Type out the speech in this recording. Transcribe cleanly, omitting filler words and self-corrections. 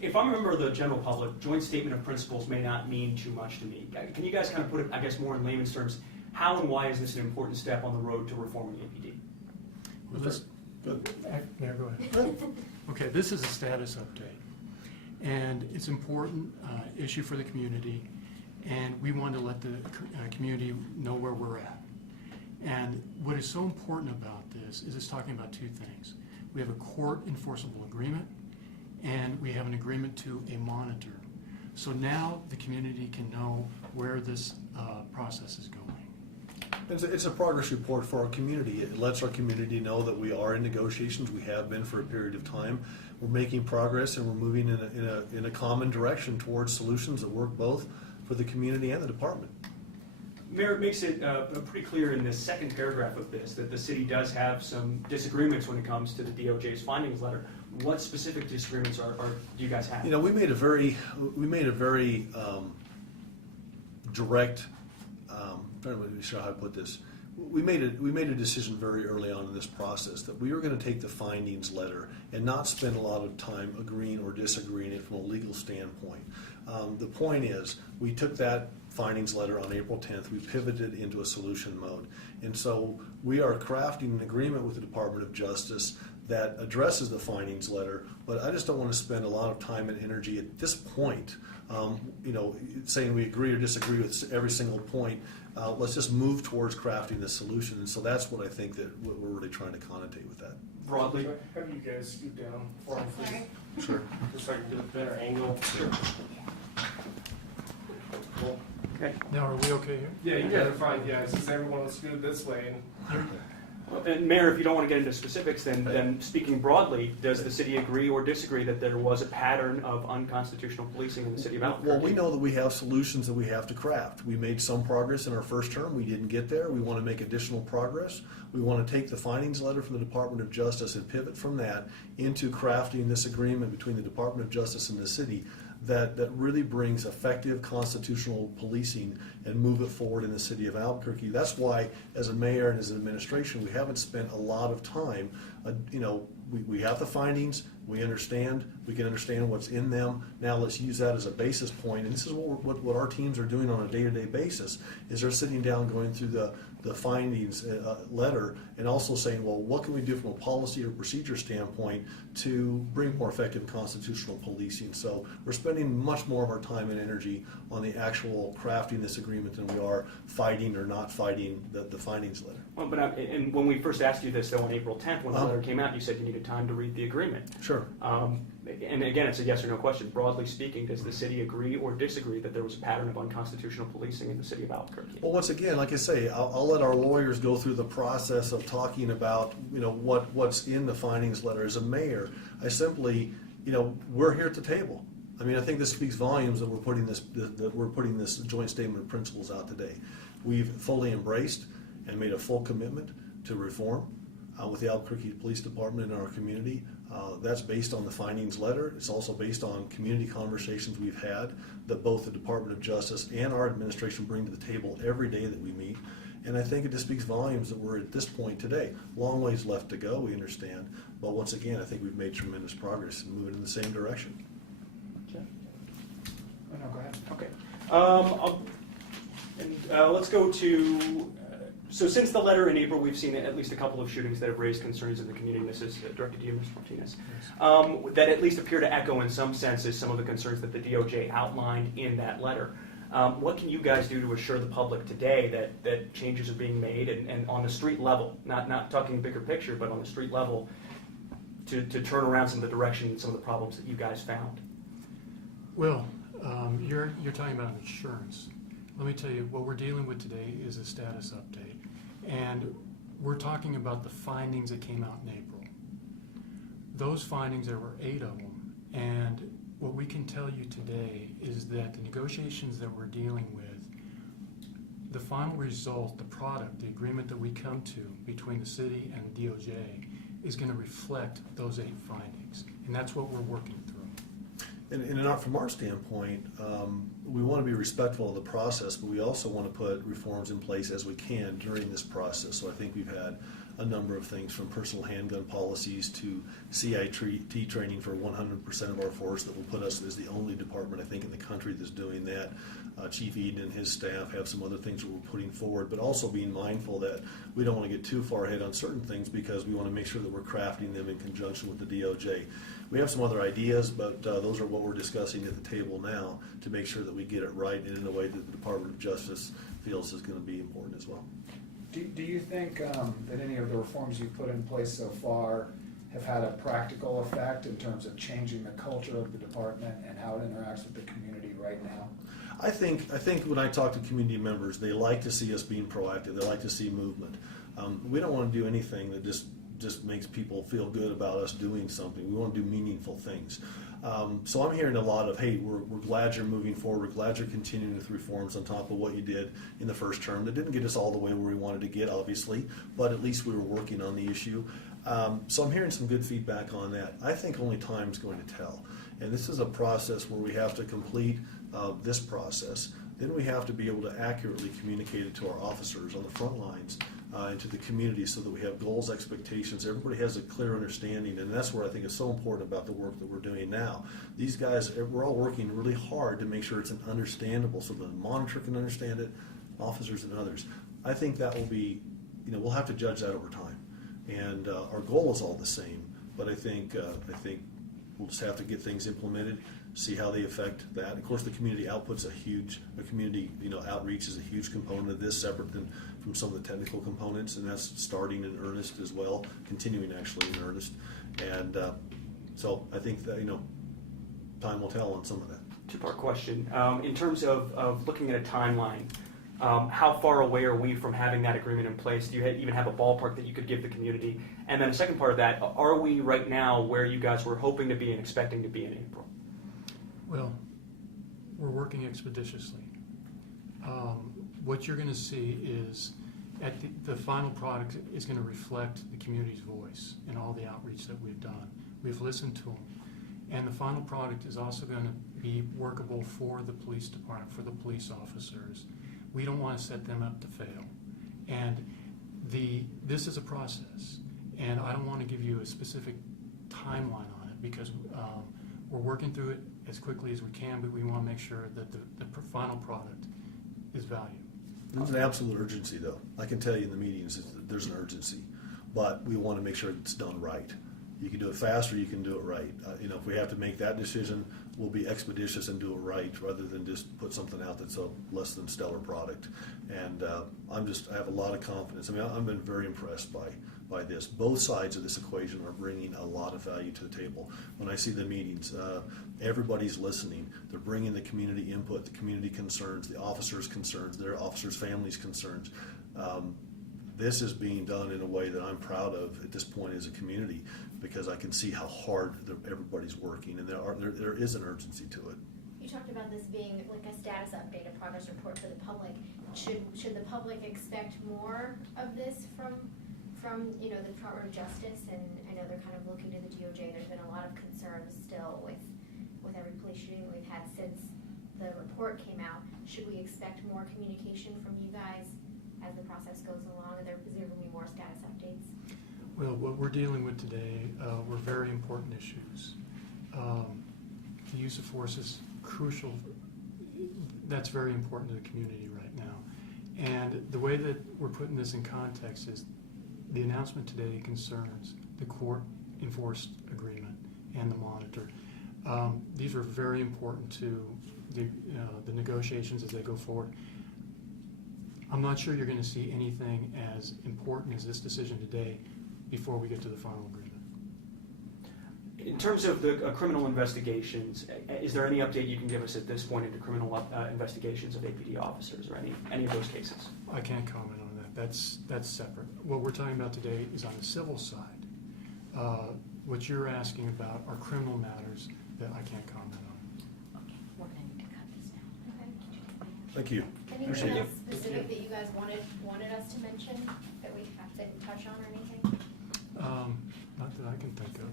If I'm a member of the general public, joint statement of principles may not mean too much to me. Can you guys kind of put it, I guess, more in layman's terms, how and why is this an important step on the road to reforming APD? Well, this, Mayor, go ahead. Okay, this is a status update, and it's an important issue for the community, and we want to let the community know where we're at. And what is so important about this is it's talking about two things. We have a court enforceable agreement, and we have an agreement to a monitor. So now the community can know where this process is going. it's a progress report for our community. It lets our community know that we are in negotiations. We have been for a period of time. We're making progress, and we're moving in a common direction towards solutions that work both for the community and the department. Mayor, it makes it pretty clear in the second paragraph of this that the city does have some disagreements when it comes to the DOJ's findings letter. What specific disagreements do you guys have? You know, we made a very direct. I don't know sure how to put this. We made a decision very early on in this process that we were going to take the findings letter and not spend a lot of time agreeing or disagreeing it from a legal standpoint. The point is, we took that findings letter on April 10th, we pivoted into a solution mode. And so we are crafting an agreement with the Department of Justice that addresses the findings letter, but I just don't want to spend a lot of time and energy at this point, saying we agree or disagree with every single point. Let's just move towards crafting the solution. And so that's what I think that we're really trying to connotate with that. Broadly? Have you guys scoot down for me, please? Sure. Just so I can get a better angle. Sure. Cool. Okay. Now, are we okay here? Yeah, you guys are fine. Yeah, it's just everyone will scoot this way. And Mayor, if you don't want to get into specifics, then speaking broadly, does the city agree or disagree that there was a pattern of unconstitutional policing in the city of Albuquerque? Well, we know that we have solutions that we have to craft. We made some progress in our first term. We didn't get there. We want to make additional progress. We want to take the findings letter from the Department of Justice and pivot from that into crafting this agreement between the Department of Justice and the city that really brings effective constitutional policing and move it forward in the city of Albuquerque. That's why, as a mayor and as an administration, we haven't spent a lot of time. We have the findings, we can understand what's in them. Now let's use that as a basis point. And this is what our teams are doing on a day-to-day basis, is they're sitting down going through the findings letter and also saying, well, what can we do from a policy or procedure standpoint to bring more effective constitutional policing? So we're spending much more of our time and energy on the actual crafting this agreement than we are fighting or not fighting the findings letter. Well, and when we first asked you this, though, on April 10th, when the letter came out, you said you needed time to read the agreement. Sure. And again, it's a yes or no question. Broadly speaking, does the city agree or disagree that there was a pattern of unconstitutional policing in the city of Albuquerque? Well, once again, like I say, I'll let our lawyers go through the process of talking about what's in the findings letter. As a mayor, I simply, we're here at the table. I mean, I think this speaks volumes that we're putting this joint statement of principles out today. We've fully embraced and made a full commitment to reform with the Albuquerque Police Department and our community. That's based on the findings letter. It's also based on community conversations we've had that both the Department of Justice and our administration bring to the table every day that we meet. And I think it just speaks volumes that we're at this point today. Long ways left to go, we understand. But once again, I think we've made tremendous progress and moving in the same direction. Jeff? Oh, no, go ahead. Okay. Let's go to... So since the letter in April, we've seen at least a couple of shootings that have raised concerns in the community. This is directed to you, Mr. Martinez. That at least appear to echo in some senses some of the concerns that the DOJ outlined in that letter. What can you guys do to assure the public today that changes are being made and on the street level, not talking bigger picture, but on the street level, to turn around some of the direction and some of the problems that you guys found? Well, you're talking about insurance. Let me tell you, what we're dealing with today is a status update. And we're talking about the findings that came out in April. Those findings, there were 8 of them. And what we can tell you today is that the negotiations that we're dealing with, the final result, the product, the agreement that we come to between the city and the DOJ is going to reflect those 8 findings. And that's what we're working through. And from our standpoint, we want to be respectful of the process, but we also want to put reforms in place as we can during this process. So I think we've had a number of things from personal handgun policies to CIT training for 100% of our force that will put us as the only department, I think, in the country that's doing that. Chief Eden and his staff have some other things that we're putting forward, but also being mindful that we don't want to get too far ahead on certain things because we want to make sure that we're crafting them in conjunction with the DOJ. We have some other ideas, but those are what we're discussing at the table now to make sure that we get it right and in a way that the Department of Justice feels is going to be important as well. Do you think that any of the reforms you've put in place so far have had a practical effect in terms of changing the culture of the department and how it interacts with the community right now? I think when I talk to community members, they like to see us being proactive. They like to see movement. We don't want to do anything that just makes people feel good about us doing something. We want to do meaningful things. So I'm hearing a lot of, hey, we're glad you're moving forward. We're glad you're continuing with reforms on top of what you did in the first term. That didn't get us all the way where we wanted to get, obviously, but at least we were working on the issue. So I'm hearing some good feedback on that. I think only time's going to tell. And this is a process where we have to complete this process. Then we have to be able to accurately communicate it to our officers on the front lines and to the community so that we have goals, expectations. Everybody has a clear understanding, and that's where I think it's so important about the work that we're doing now. These guys, we're all working really hard to make sure it's understandable so the monitor can understand it, officers and others. I think that will be, we'll have to judge that over time. And our goal is all the same, but I think we'll just have to get things implemented, see how they affect that. Of course, the community output's community outreach is a huge component of this, separate from some of the technical components, and that's starting in earnest as well, continuing actually in earnest. And so I think that time will tell on some of that. Two-part question. In terms of looking at a timeline, how far away are we from having that agreement in place? Do you even have a ballpark that you could give the community? And then the second part of that, are we right now where you guys were hoping to be and expecting to be in April? Well, we're working expeditiously. What you're going to see is at the final product is going to reflect the community's voice in all the outreach that we've done. We've listened to them. And the final product is also going to be workable for the police department, for the police officers. We don't want to set them up to fail. And this is a process. And I don't want to give you a specific timeline on it because we're working through it as quickly as we can, but we want to make sure that the final product is valued. There's an absolute urgency, though. I can tell you in the meetings there's an urgency, but we want to make sure it's done right. You can do it fast or you can do it right. If we have to make that decision, we'll be expeditious and do it right rather than just put something out that's a less than stellar product. And I have a lot of confidence. I've been very impressed by this. Both sides of this equation are bringing a lot of value to the table. When I see the meetings, everybody's listening. They're bringing the community input, the community concerns, the officers' concerns, their officers' families' concerns. This is being done in a way that I'm proud of at this point as a community because I can see how hard everybody's working, and there is an urgency to it. You talked about this being like a status update, a progress report for the public. Should the public expect more of this from the Department of Justice? And I know they're kind of looking to the DOJ. There's been a lot of concerns still with every police shooting we've had since the report came out. Should we expect more communication from you guys as the process goes along? Are there presumably more status updates? Well, what we're dealing with today were very important issues. The use of force is crucial. That's very important to the community right now. And the way that we're putting this in context is the announcement today concerns the court-enforced agreement and the monitor. These are very important to the negotiations as they go forward. I'm not sure you're going to see anything as important as this decision today before we get to the final agreement. In terms of the criminal investigations, is there any update you can give us at this point into criminal investigations of APD officers or any of those cases? I can't comment on that. That's separate. What we're talking about today is on the civil side. What you're asking about are criminal matters that I can't comment on. Okay, we're going to need to cut this now. Okay. Thank you. Anything else specific that you guys wanted us to mention that we didn't touch on or anything? Not that I can think of.